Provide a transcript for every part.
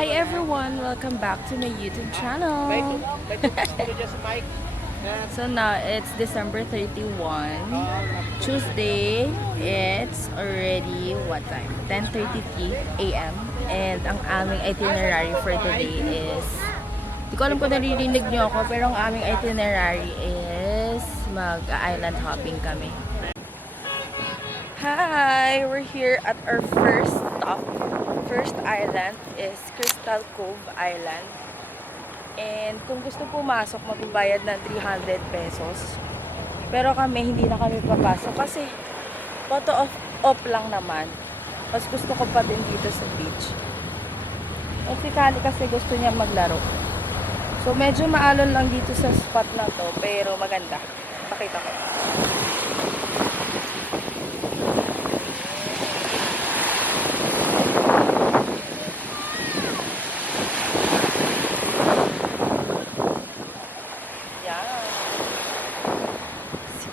Hi everyone! Welcome back to my YouTube channel. So now it's December 31, Tuesday. It's already what time? 10:33 a.m. And ang aming itinerary for today is, di ko alam kung naririnig niyo ako, pero ang aming itinerary is mag-island hopping kami. Hi! We're here at our first stop. First island is Crystal Cove Island. And kung gusto pumasok, magbabayad ng 300 pesos. Pero kami, hindi na kami papasok kasi photo off lang naman. Mas gusto ko pa din dito sa beach. At si Kali kasi gusto niya maglaro. So medyo maalon lang dito sa spot na to, pero maganda. Pakita ko.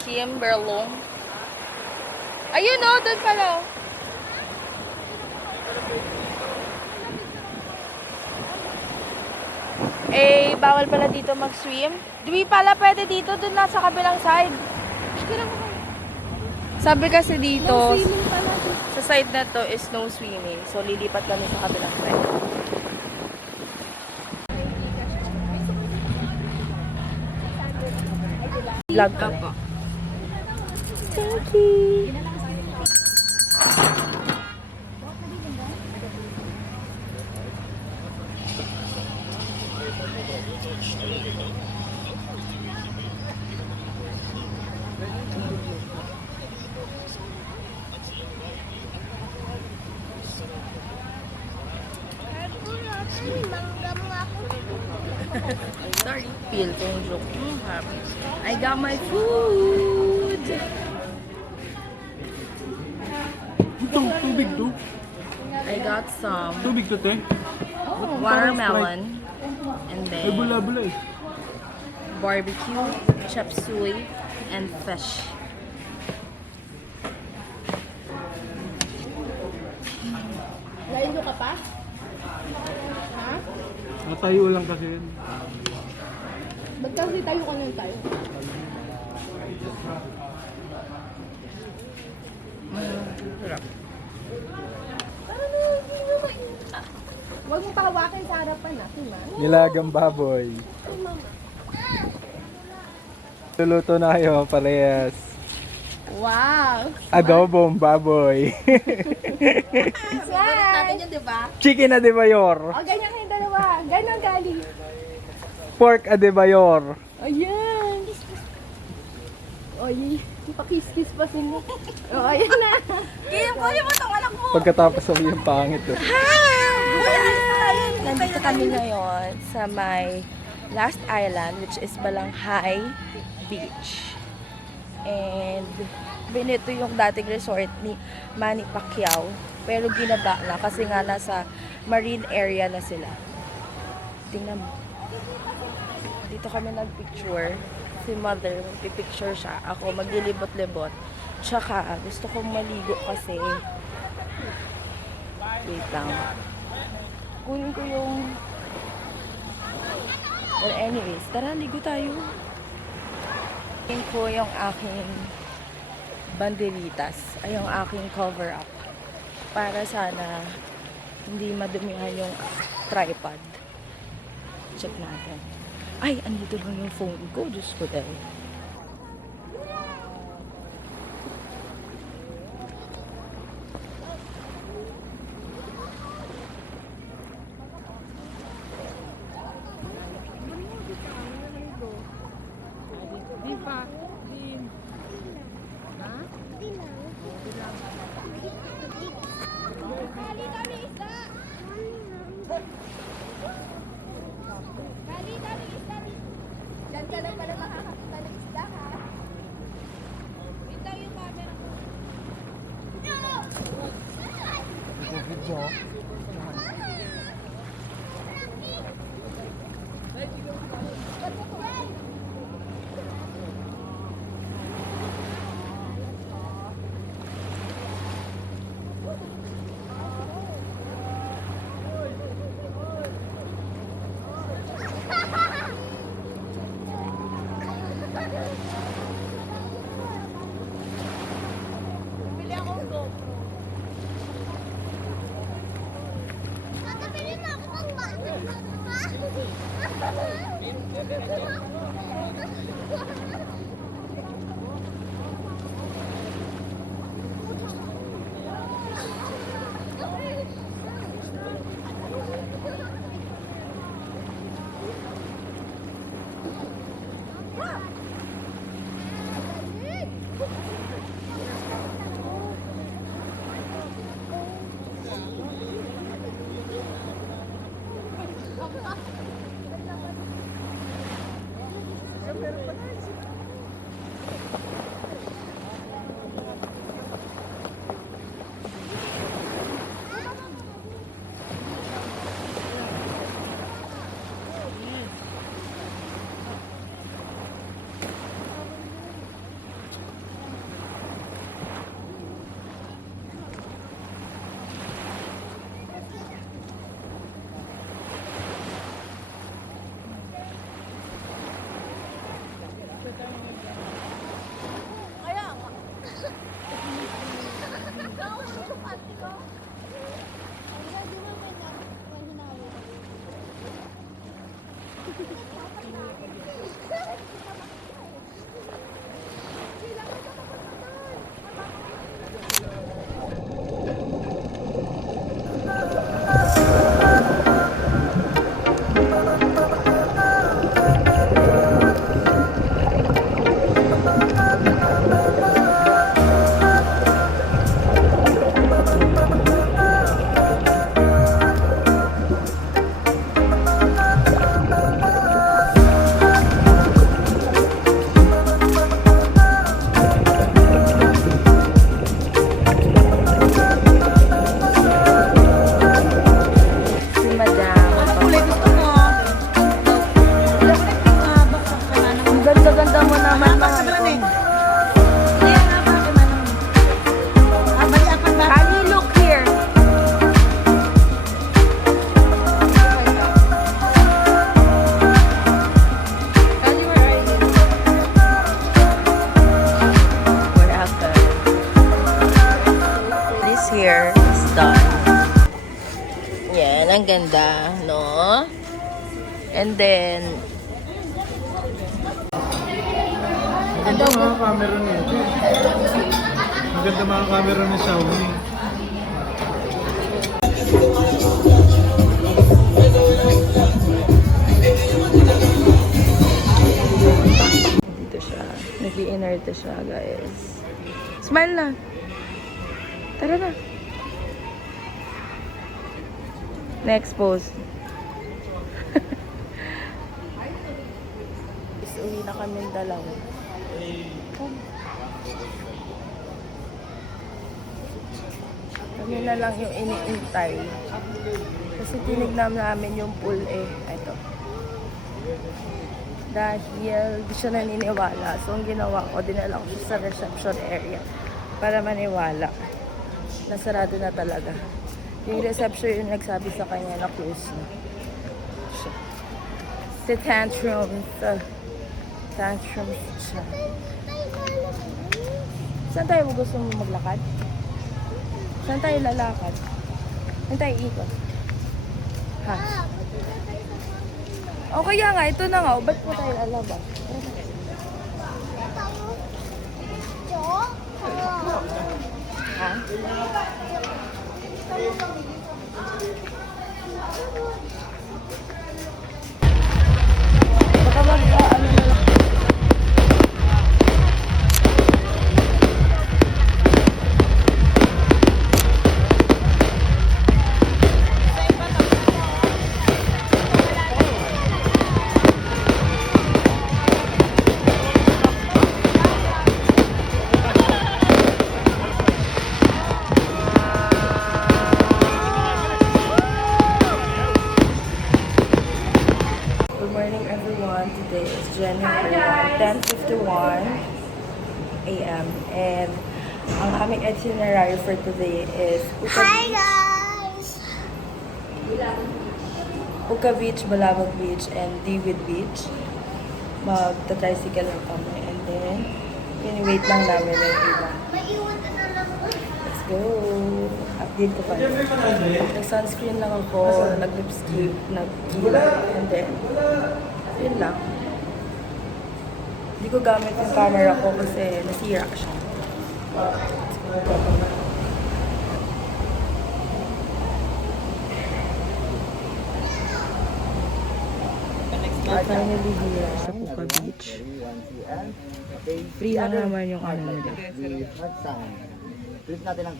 Kimberlong. Ayun o, doon pala. Eh, bawal pala dito mag-swim. Di pala pwede dito, doon na sa kabilang side. Sabi kasi dito, sa side na to is no swimming. So, lilipat kami sa kabilang side. Vlog ka po. Thank you. Sorry. Feel kong joke. I got my food. Tubig to. I got some Tubig to, te. watermelon and Ay, then bula-bula eh. barbecue, chop suey, and fish. Lain nyo ka pa? Ha? Natayo lang kasi yun. Magkasi tayo ka nun tayo. Sarap. Huwag mo pahawakin sa harapan natin, ma. Nilagang baboy. Luluto na kayo, parehas. Wow! Adobong baboy. Favorite natin yun, di ba? Chicken adebayor. O, ganyan kayong dalawa. Ganyan, Gali. Pork adebayor. Ayan. O, pakis-kiss pa si Nick. O, ayan na. Kaya ko mo itong anak mo. Pagkatapos sabi yung pangit to. Nandito kami ngayon sa my last island, which is Balanghay Beach. And binito yung dating resort ni Manny Pacquiao, pero ginaba na kasi nga nasa marine area na sila. Tingnan mo. Dito kami nagpicture. Si mother, magpipicture siya. Ako maglilibot-libot. Tsaka gusto kong maligo kasi. Wait lang. Kunin ko yung... Well, anyways, tara, ligo tayo. Kunin ko yung aking banderitas, ay yung aking cover up. Para sana hindi madumihan yung tripod. Check natin. Ay, andito lang yung phone ko. Diyos ko dahil. Diyan ka lang pala makakakita ng isda, ha? Ito yung camera ko. Video. Si Madam. Ang ganda-ganda mo naman, mahal ko. Ali, look here. We're after. This here is done. Yan, ang ganda, no? And then, Ang ganda mga camera nito. Ang ganda mga camera ni Xiaomi. dito siya. Nag-i-inerte siya, guys. Smile na. Tara na. Next pose. Is uwi na kami dalawa. Kami na lang yung iniintay. Kasi tinignan namin yung pool eh. Ito. Dahil di siya naniniwala. So, ang ginawa ko, dinala ko siya sa reception area para maniwala. Nasarado na talaga. Yung reception yung nagsabi sa kanya na close na. Si tantrums. Tantrums siya. Saan tayo gusto mo maglakad? Saan tayo lalakad? Saan tayo ikot? Ha? O kaya nga, ito na nga. O, ba't po tayo lalabas? Ha? Baka ano na lang. Good morning everyone. Today is January 10:51 a.m. and ang aming itinerary for today is Puka Beach, Balabag Beach, and Divid Beach. Magta-tricycle lang kami and then wait lang namin yung iba. Let's go! Update ko pa rin. Nag-sunscreen lang ako, nag-lipstick, nag-gila, and then yun lang. Hindi ko gamit yung camera ko kasi nasira siya. We're finally here sa Puka Beach. Free na naman yung ano nila. Trip natin ang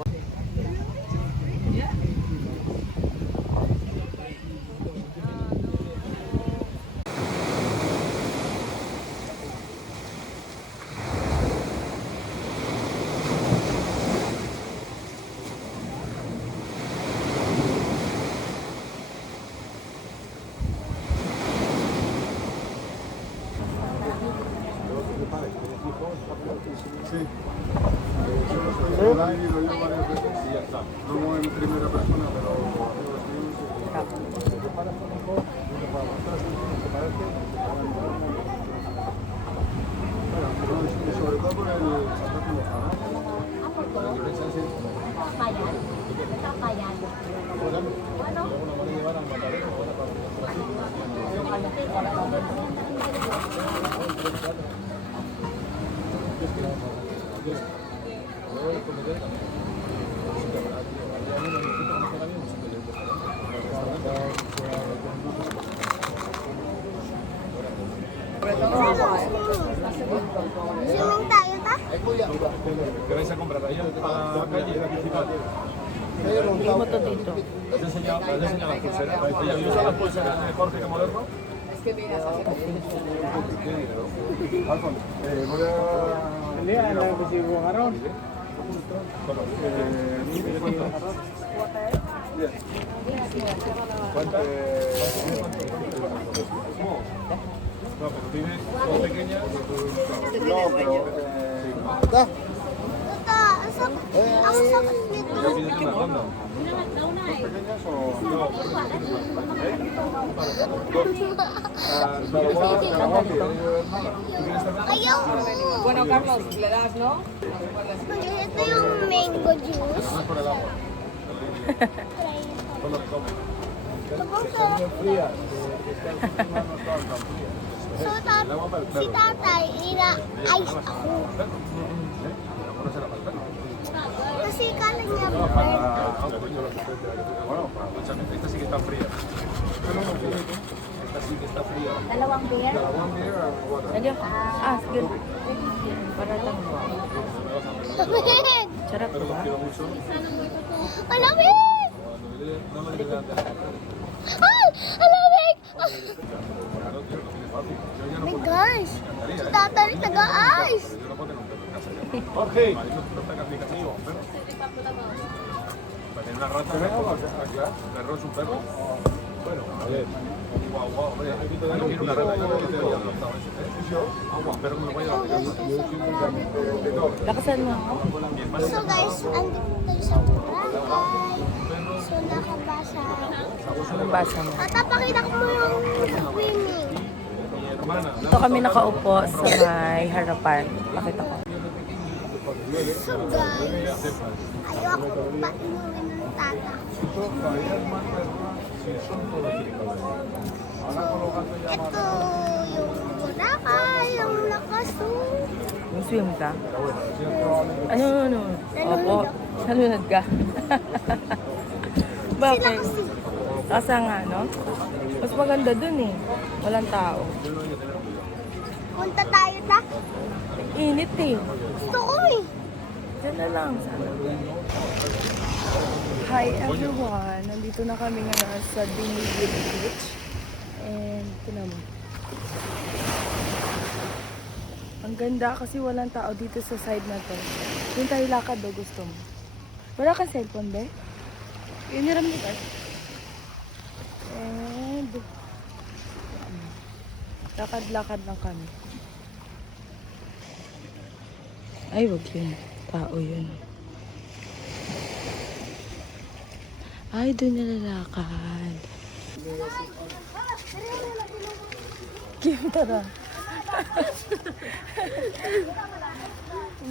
Sí. Online y lo he ido varias veces y ya está. No en primera persona, pero sobre todo por el Santa Cruz, Swimming tayo, ta? ¿Qué vais a comprar ahí a la calle principal? Hindi mo to dito. ¿Has enseñado las pulseras? Oye, ¿y usas las pulseras de Jorge que moderno? Alfonso, voy ¿Cuántas? No, pero tienes dos pequeñas. No, pero... Ito, ang sakit nito. ¿Tienes una ronda? ¿Dos pequeñas o...? No. Ayaw mo. Bueno, Carlos, le das, ¿no? Ito yung mango juice. No es por el agua. Por lo que comes. Sobrang sarap niya. So, si tatay, ina-ice ako. Kasi kala niya Bueno, escúchame, esta sí que está fría. Esta sí que está fría. dalawang beer. One beer and water. Lagyan ko. Sige. Para lang. Lamig! Sarap Pero ba? los quiero mucho. Ang lamig! No me digas antes. Ay! Ang lamig! Claro, tío, no tiene fácil. Yo ya Oh no my puedo. gosh! Si tatay taga-ice! Yo no puedo tener un perro en casa ya. Jorge. Marido, tú no tengas ni castigo, perro. Para tener una rata, un perro es un perro. Bueno, a ver. Guau, guau, hombre. Yo no quiero una rata, yo no quiero un adoptado ese, ¿eh? Agua, pero me lo voy a llevar. Lakasan mo. So guys, andito tayo sa Boracay. So nakabasa. Anong basa mo? Tatapakita ko mo yung swimming. Mi hermana. Ito kami nakaupo sa may harapan. Pakita ko. So guys, ayoko pa inuwi ng tata. Ito yung Boracay, yung lakas. Yung swim ka? Ano? Opo. Nalunod ka? Sila Bakit? kasi. Kasi nga, no? Mas maganda dun eh. Walang tao. Punta tayo ta. Init eh. Gusto ko eh. Diyan na lang. Hi everyone! Nandito na kami ngayon sa Dinigid Beach. And ito naman. Ang ganda kasi walang tao dito sa side na to. Yung tayo lakad do gusto mo. Wala kang cellphone ba? Iniram mo ba? And lakad-lakad lang kami. Ay, wag yun. Tao yun. Ay, doon nalalakad. Kim, tara.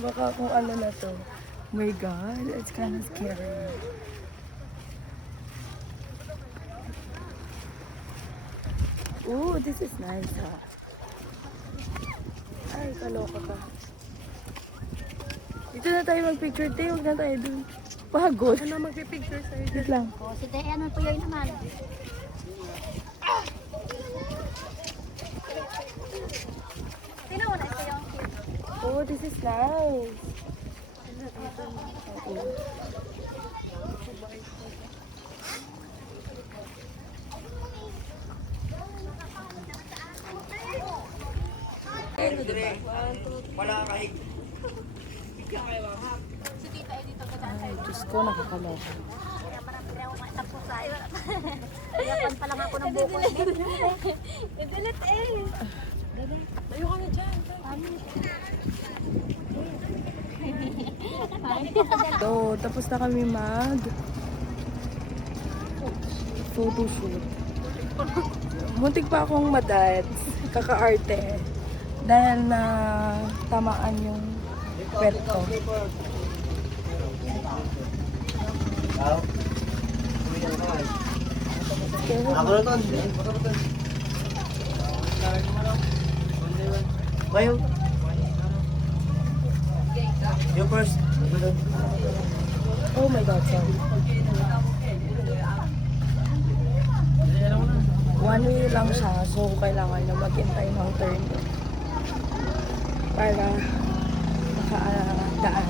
Baka kung ano na to. Oh my God, it's kind of scary. Ooh, this is nice, ha? Ay, kaloka ka. Dito na tayo mag-picture, tayo. Huwag na tayo dun. Pagod. Ano magpipicture sa'yo? Wait lang. O, si Dayan po yun naman. Sino mo na ito yung Oh, this is nice. Ay, Diyos ko, nakakaloka. Yapan pa lang ako ng buko. I-delete eh. Tayo ka na dyan. So, tapos na kami mag photoshoot. Muntik pa akong madad, kaka-arte. Dahil na tamaan yung pet ko. Ako na to. Bayo. You first. Oh my God, sorry. One way lang siya, so kailangan na maghintay ng turn para makadaan.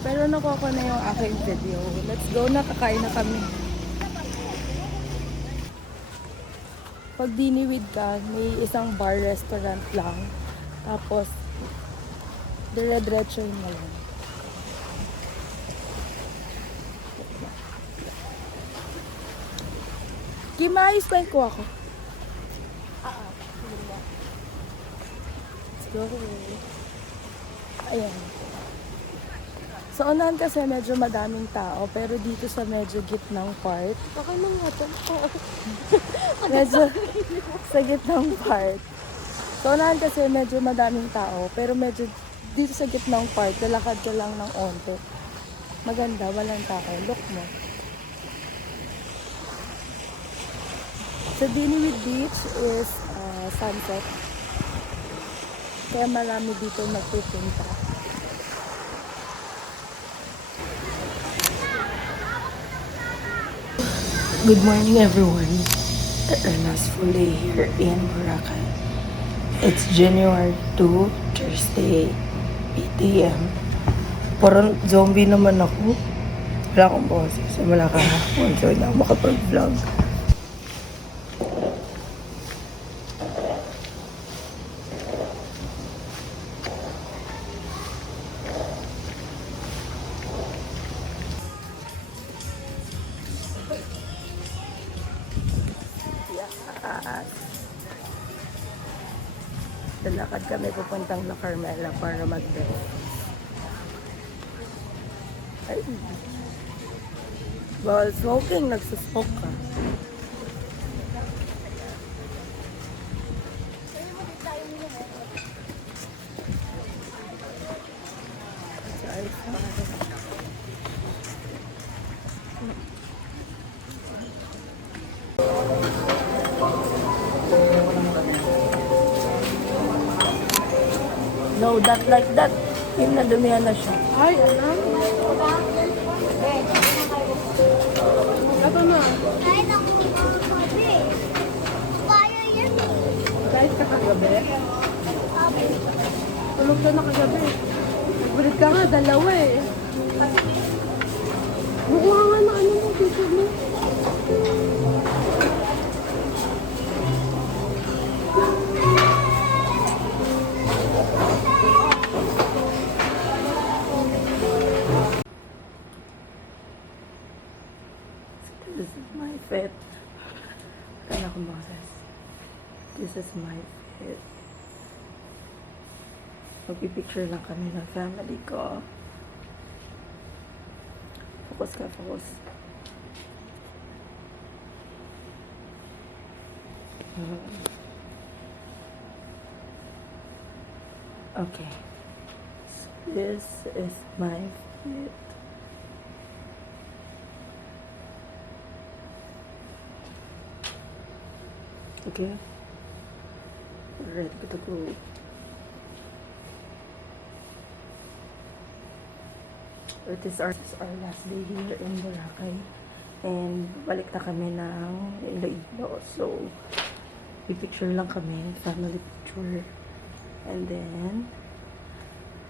Pero nakuha ko na yung aking video. Let's go na, kakain na kami. Pag diniwid ka, may isang bar restaurant lang. Tapos, dire-diretso yun na lang. Kimayos pa ko ako. Let's go. Ayan. Sa unahan kasi medyo madaming tao, pero dito sa medyo gitnang part, Baka nang natin. medyo sa gitnang part. Sa unahan kasi medyo madaming tao, pero medyo dito sa gitnang part, lalakad ka lang ng onte. Maganda, walang tao. Look mo. Sa Diniwid Beach is sunset. Kaya marami dito nagpupunta. Good morning everyone. Ernas full day here in Boracay. It's January 2, Thursday, 8 a.m. Parang zombie naman ako. Wala akong boses. Wala ka hapon. So, na makapag-vlog. Lalakad kami pupuntang La Carmela para mag-break. Ay. Bawal smoking, nagsusmoke ka. No, that like that. Yung nadumihan na siya. Ay, ano? Ito na. Kahit ako kinakabi. Kaya yan eh. Kahit ka kagabi. Tulog ka na kagabi. Nagbulit ka nga, dalawa eh. Bukuha nga na ano mo, picture mo. This is my fit. Kaya akong boses. This is my fit. Magpipicture lang kami ng family ko. Focus ka, focus. Okay. So this is my fit. Okay. ready to go. It is our last day here in Boracay. And balik na kami ng Iloilo. So, picture lang kami. Family picture. And then,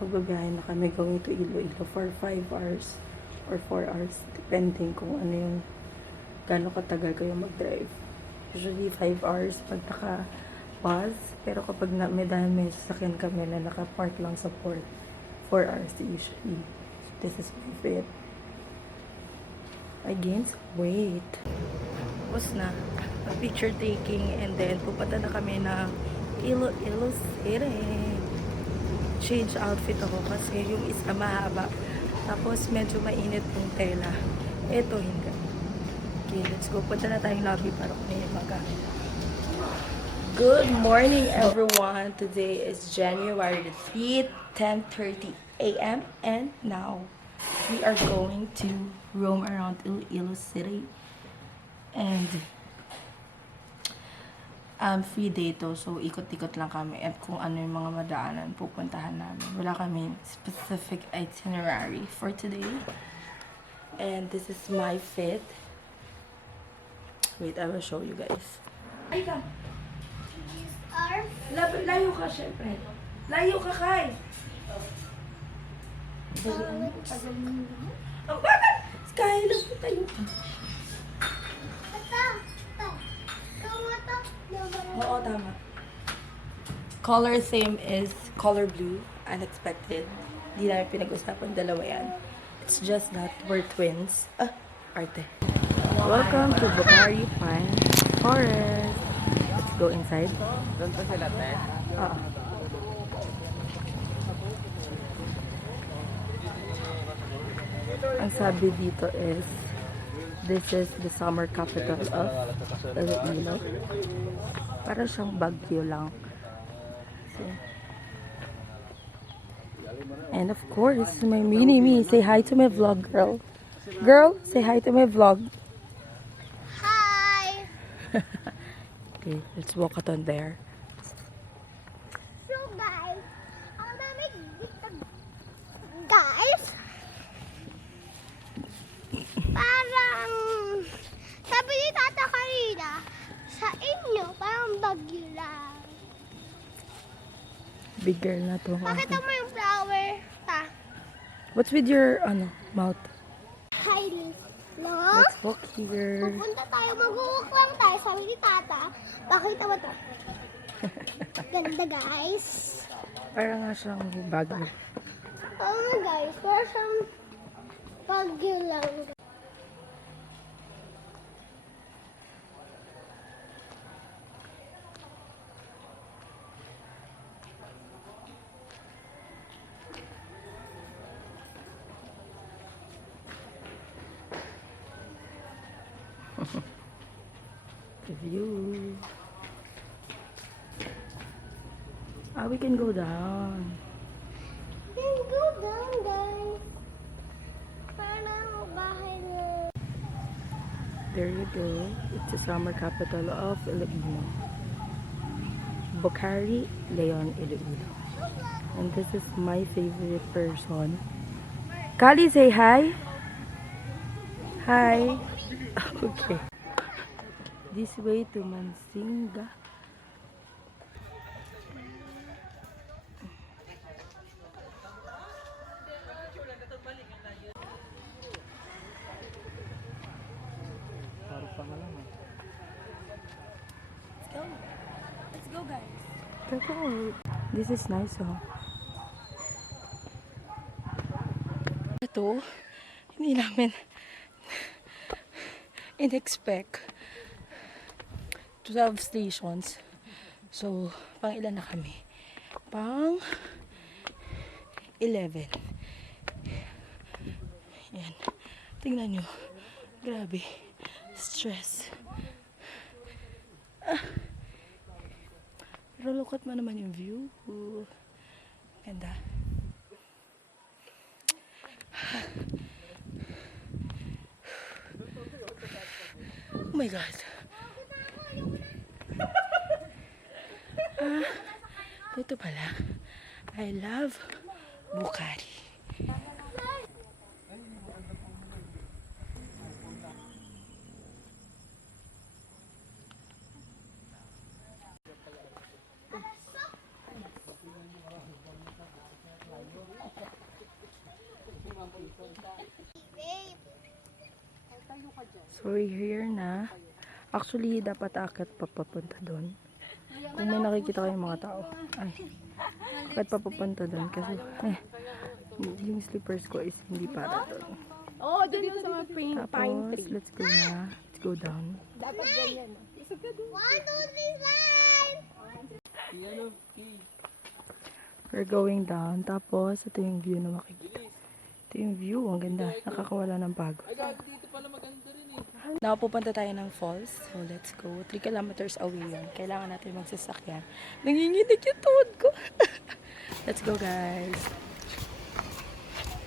magbabiyahe na kami going to Iloilo for 5 hours or 4 hours. Depending kung ano yung gano'ng katagal kayo mag-drive. Usually 5 hours pag naka-bus. Pero kapag may sasakyan kami na naka-park lang sa port, 4 hours usually. So, this is my fit. I gained some weight. Tapos na, picture taking, and then pupunta na kami ng Iloilo City. Change outfit ako kasi yung isa mahaba. Tapos medyo mainit yung tela. Ito hindi. Okay, let's go. Punta na tayong lobby para kunin yung magamit. Good morning, everyone. Today is January the 3rd, 10:30 a.m. and now we are going to roam around Iloilo City. And free day to, so ikot-ikot lang kami at kung ano yung mga madaanan pupuntahan namin. Wala kami specific itinerary for today. And this is my fit. Wait, I will show you guys. Ay ka! Layo ka, syempre. Layo ka, Kai! Oh, bakit? Sky, tayo ka. Oo, tama. Color theme is color blue. Unexpected. Di namin pinag-usapan dalawa yan. It's just that we're twins. Arte. Welcome to Bocari Pine Forest. Let's go inside. Doon pa sila, te? Oo. Ang sabi dito is, this is the summer capital of Iloilo. Para siyang Baguio lang. So, and of course, my mini-me. Say hi to my vlog, girl. Girl, say hi to my vlog. Hi! Okay, let's walk out on there. So guys, I'm gonna make guys, parang sabi ni Tata kanina, sa inyo parang bagyo lang. Big girl na to. Pakita mo yung flower, ta. What's with your, mouth? Hi, no? Let's walk here. Pupunta tayo, mag-walk lang tayo, sabi ni Tata. Pakita mo to. Ganda guys. Parang nga siyang Baguio. Oo guys, parang siyang bagyo lang. The view. We can go down. Then go down guys. Parang bahay na. There you go. It's the summer capital of Iloilo. Bocari Leon, Iloilo. And this is my favorite person. Kali, say hi. Hi. Okay. This way to Mansinga. Let's go guys. This is nice, oh. Ito, hindi namin in-expect 12 stations. So, pang ilan na kami? Pang 11. Yan. Tingnan nyo. Grabe. Stress. Pero lukot mo naman yung view. Ganda. Oh my God. ito pala. I love Bukhari. So, we're here na. Actually, dapat akit papapunta doon. Kung may nakikita kayong mga tao. Ay, akit papapunta doon. Kasi, yung slippers ko is hindi para doon. Oo, dun yung sa mga pine Tapos, tree. let's go na. Let's go down. Dapat ganyan. 1, 2, 3, slide! We're going down. Tapos, ito yung view na makikita. Ito yung view. Ang ganda. Nakakawala ng pagod. Now, pupunta tayo ng falls. So, let's go. 3 kilometers away yun. Kailangan natin magsasakyan. Nanginginig yung tuhod ko. Let's go, guys.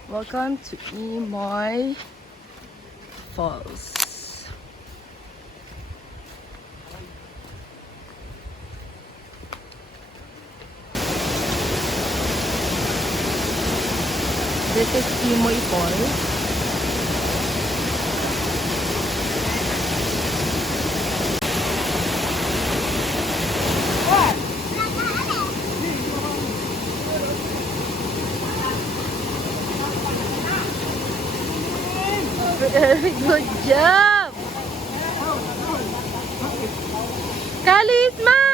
Welcome to Imoy Falls. This is Imoy Falls. Very good job! Kalisma!